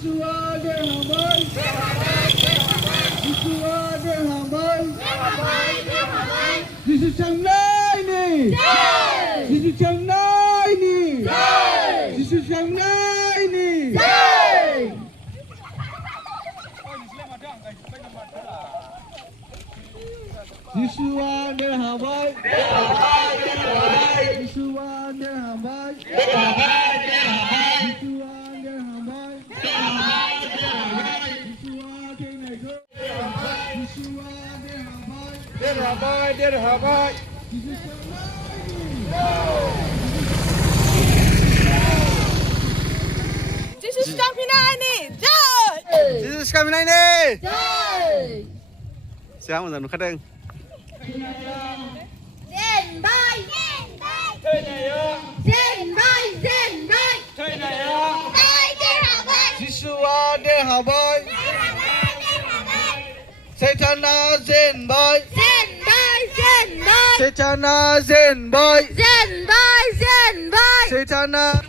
Yeshua der Habai, Yeshua der Habai, Jesus sang nay ni, Jesus sang nay ni, Jesus sang nay ni. Yeshua der Habai, Yeshua der Habai, Yeshua der Habai, Yeshua cái này cơ, Yeshua der Habai, der Habai, Jesus kami na ini. Jai. Jesus kami nay ni. Jai. Siapa yang nak kadang? Zen bay. Zen bay. Zen bay. Bay der Habai. Yeshua der Habai, Der Habai. Satana zen boy, Zen bay. Zen bay. Satana zen boy, Zen bay. Zen bay. Satana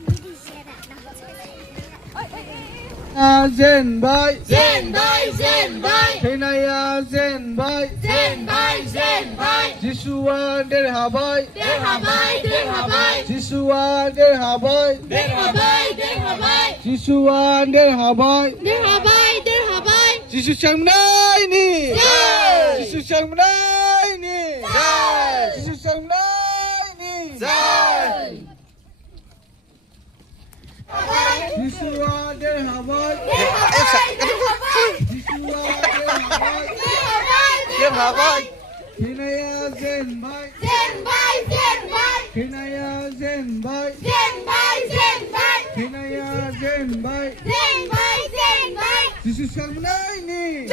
zen boy, Zen bay. Zen bay. Kenaya zen boy, Zen bay. Zen bay. Yeshua der Habai, Der Habai. Der Habai. Yeshua der Habai, Der Habai. Der Habai. Yeshua der Habai, Der Habai. Der Habai. Jesus sang nay ni, Jai. Jesus sang nay ni, Jesus sang nay ni, Yeshua der Habai, Yeshua der Habai, Der Habai. Kenaya zen boy, Zen bay. Zen bay. Kenaya zen boy, Zen bay. Zen bay. Kenaya zen boy, Zen bay. Zen bay. Jesus sang nay ni,